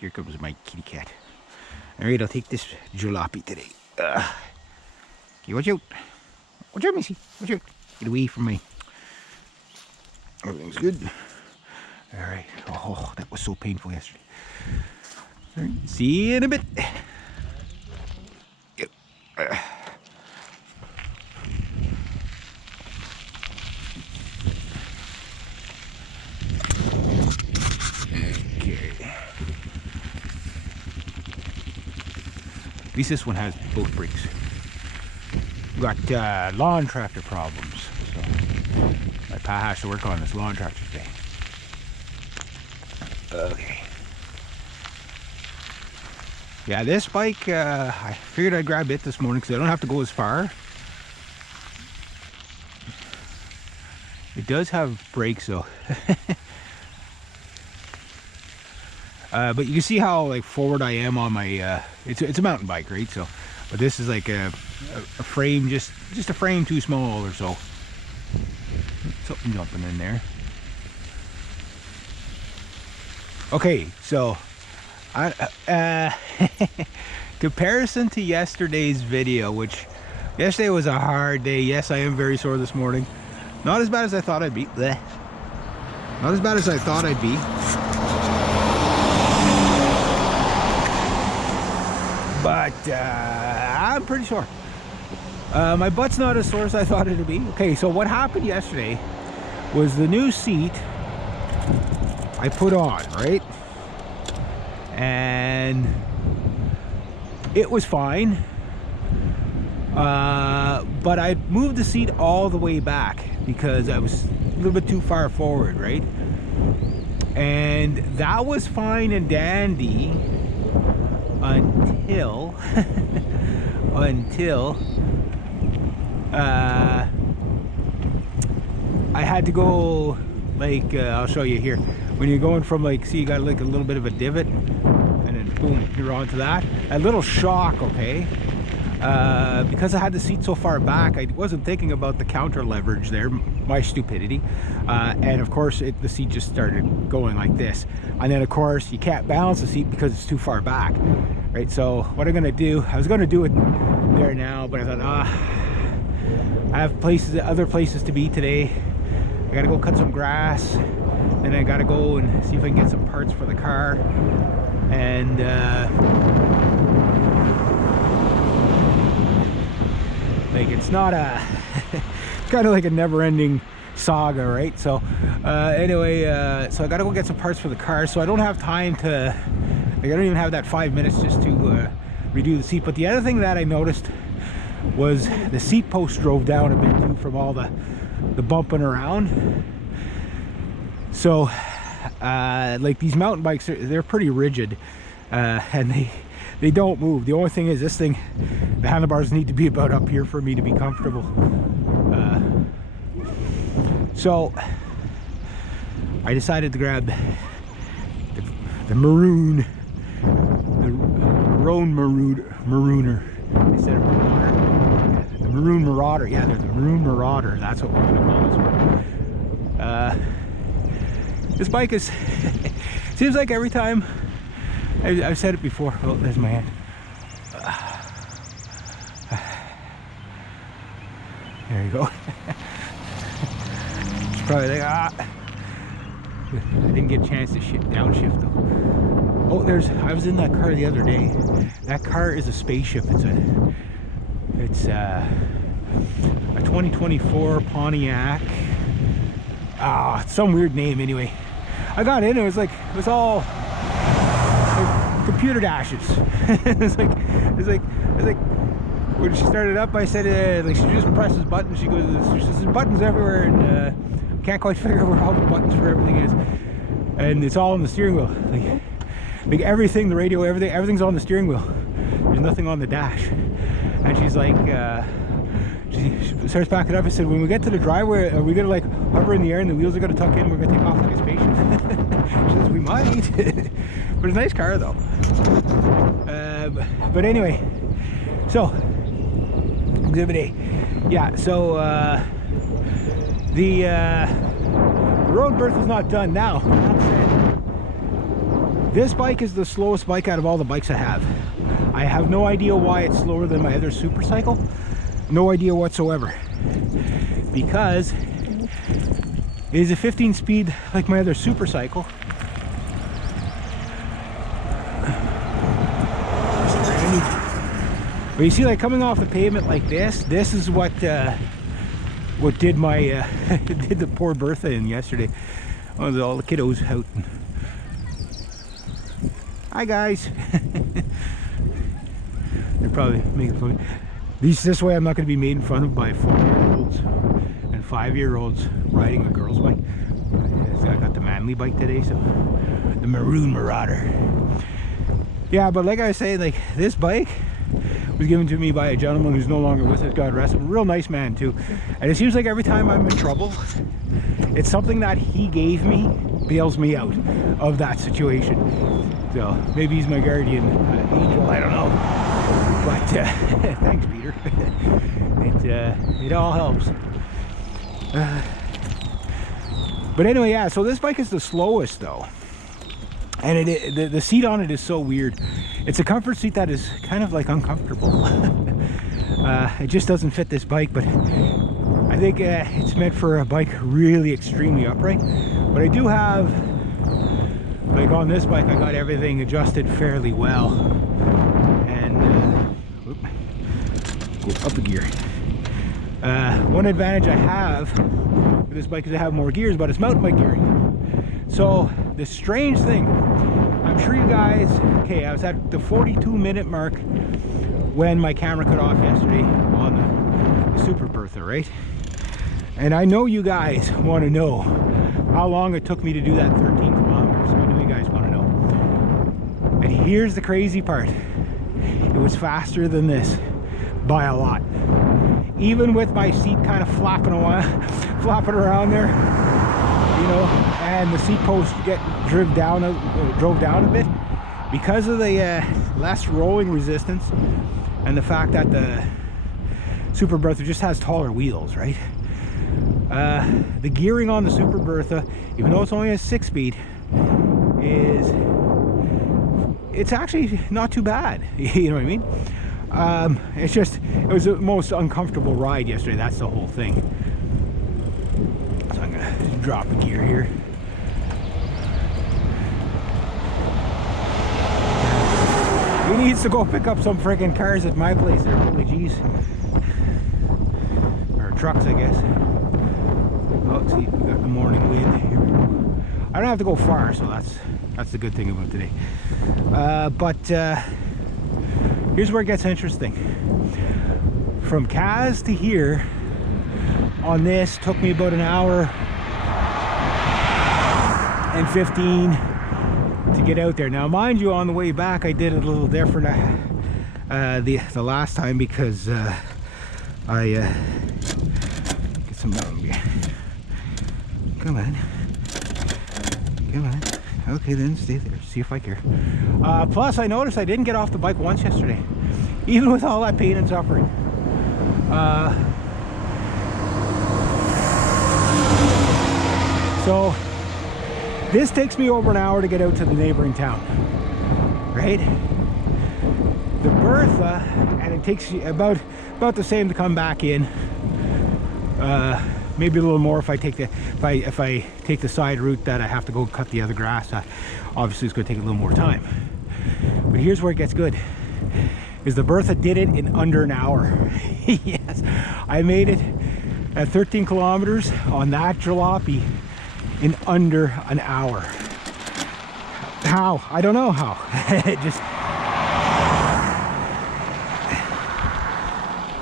Here comes my kitty cat. Alright, I'll take this jalopy today. Okay, watch out. Watch out, Missy. Watch out. Get away from me. Everything's good. Alright. Oh, that was so painful yesterday. Alright, see you in a bit. Yep. Okay. At least this one has both brakes. We got lawn tractor problems, so my pa has to work on this lawn tractor today. Okay. Yeah, this bike, I figured I'd grab it this morning because I don't have to go as far. It does have brakes though. But you can see how like forward I am on my it's a mountain bike, right? So but this is like a frame, just a frame too small or so. Something jumping in there. Okay, so comparison to yesterday's video, which yesterday was a hard day. Yes, I am very sore this morning. Not as bad as I thought I'd be. Blech. Not as bad as I thought I'd be. But I'm pretty sore. My butt's not as sore as I thought it would be. Okay, so what happened yesterday was the new seat I put on, right? And it was fine. But I moved the seat all the way back because I was a little bit too far forward, right? And that was fine and dandy until I had to go, like I'll show you here, when you're going from, like, see, you got like a little bit of a divot and then boom, you're onto that, a little shock. Okay, because I had the seat so far back, I wasn't thinking about the counter leverage there, my stupidity, and of course the seat just started going like this, and then of course you can't balance the seat because it's too far back, right? So what I'm gonna do, I was gonna do it there now, but I thought, I have other places to be today. I gotta go cut some grass, and I gotta go and see if I can get some parts for the car, and like, it's not a it's kind of like a never-ending saga, right? So anyway, so I gotta go get some parts for the car, so I don't have time to, like, I don't even have that 5 minutes just to redo the seat. But the other thing that I noticed was the seat post drove down a bit too from all the bumping around. So like, these mountain bikes, they're pretty rigid, and they don't move. The only thing is, this thing, the handlebars need to be about up here for me to be comfortable. So I decided to grab the maroon, marauder instead of marauder. The maroon marauder. Yeah, they're the maroon marauder. That's what we're gonna call this one. This bike is seems like every time, I've said it before. Oh, there's my hand. There you go. It's probably like, I didn't get a chance to downshift though. Oh, I was in that car the other day. That car is a spaceship. It's a 2024 Pontiac. It's some weird name anyway. I got in, it was all like computer dashes. it's like when she started up, I said, like, she just presses buttons. She goes, there's buttons everywhere, and can't quite figure out where all the buttons for everything is. And it's all on the steering wheel. Like everything, the radio, everything's on the steering wheel. There's nothing on the dash. And she's like, she starts backing up. I said, when we get to the driveway, are we gonna, like, hover in the air and the wheels are gonna tuck in and we're gonna take off like a spaceship? She says, we might. But it's a nice car though. But anyway, so exhibit A. Yeah, so the road berth was not done. Now, that said, This bike is the slowest bike out of all the bikes I have. I have no idea why it's slower than my other super cycle. No idea whatsoever. Because it is a 15 speed like my other super cycle. But you see, like coming off the pavement like this is what did my did the poor Bertha in yesterday. Oh, all the kiddos out. Hi guys. They're probably making fun of me. This way I'm not going to be made in fun of by 4-year-olds and 5-year-olds riding a girl's bike. I got the manly bike today, so the maroon marauder. Yeah, but like I was saying, like this bike was given to me by a gentleman who's no longer with us, God rest him. Real nice man too. And it seems like every time I'm in trouble, it's something that he gave me bails me out of that situation. So maybe he's my guardian angel, I don't know. But thanks, Peter. It all helps. But anyway, yeah. So this bike is the slowest though, and the seat on it is so weird. It's a comfort seat that is kind of like uncomfortable. It just doesn't fit this bike, but I think it's meant for a bike really extremely upright. But I do have, like on this bike, I got everything adjusted fairly well. And go up a gear. One advantage I have with this bike is I have more gears, but it's mountain bike gearing. So the strange thing, I'm sure you guys, okay, I was at the 42-minute mark when my camera cut off yesterday on the Super Bertha, right? And I know you guys want to know how long it took me to do that 13 kilometers. I know you guys want to know. And here's the crazy part. It was faster than this by a lot. Even with my seat kind of flopping around there, you know, and the seat post drove down a bit because of the less rolling resistance and the fact that the Super Bertha just has taller wheels, right? The gearing on the Super Bertha, even though it's only a 6-speed, it's actually not too bad. You know what I mean? It was the most uncomfortable ride yesterday. That's the whole thing. So I'm gonna just drop a gear here. He needs to go pick up some freaking cars at my place there. Holy jeez. Or trucks, I guess. Oh, see, we got the morning wind. Here we go. I don't have to go far, so that's the good thing about today. Here's where it gets interesting. From Kaz to here on this took me about an hour and 15 to get out there. Now mind you, on the way back I did it a little different the last time because I get some mountain beer. Come on. Okay, then stay there. See if I care. Plus, I noticed I didn't get off the bike once yesterday, even with all that pain and suffering. So this takes me over an hour to get out to the neighboring town, right? The Bertha, and it takes you about the same to come back in. Maybe a little more if I take the side route that I have to go cut the other grass. Obviously it's going to take a little more time. But here's where it gets good. Is the Bertha did it in under an hour. Yes, I made it at 13 kilometers on that jalopy in under an hour. How? I don't know how. It just,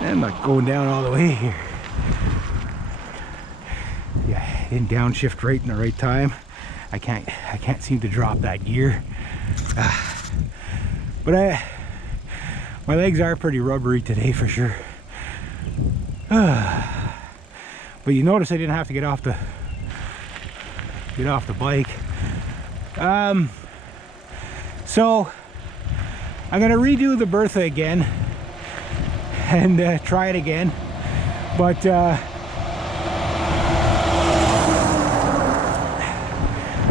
I'm not going down all the way here. Yeah, didn't downshift right in the right time. I can't seem to drop that gear. But my legs are pretty rubbery today for sure. But you notice I didn't have to get off the bike. So I'm gonna redo the Bertha again and try it again, but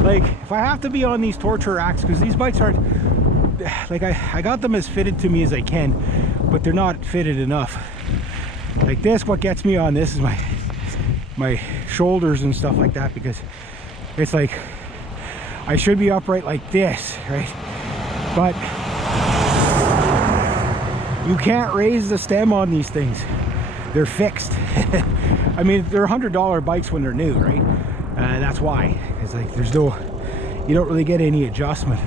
like if I have to be on these torture racks, because these bikes aren't like, I got them as fitted to me as I can, but they're not fitted enough. Like this, what gets me on this is my shoulders and stuff like that, because it's like I should be upright like this, right? But you can't raise the stem on these things. They're fixed. I mean, they're $100 bikes when they're new, right? That's why. It's like there's no, you don't really get any adjustment.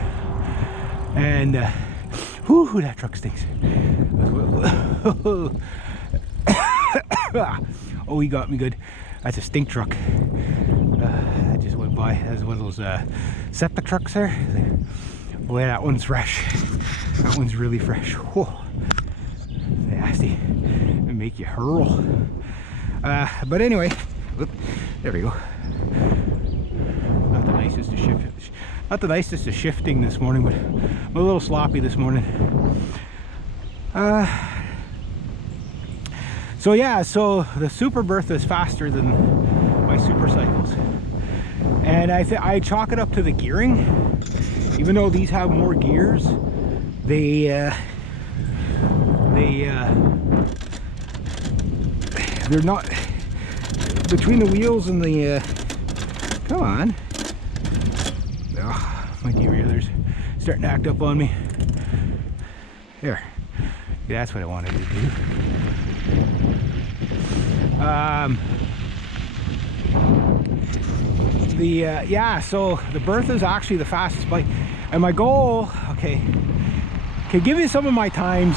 And whoo, that truck stinks. Oh, he got me good. That's a stink truck. I just went by. That's one of those septic trucks there. Boy, that one's fresh. That one's really fresh. Whoa. Nasty. It'll make you hurl. But anyway, whoop, there we go. Not the nicest to shift. Not the nicest of shifting this morning, but I'm a little sloppy this morning. So yeah, so the Super Bertha is faster than my Super Cycles, and I chalk it up to the gearing. Even though these have more gears, they're not, between the wheels and the come on. Oh, my derailleur's starting to act up on me. There. Yeah, that's what I wanted to do. Yeah, so the Bertha is actually the fastest bike, and my goal, okay, give you some of my times.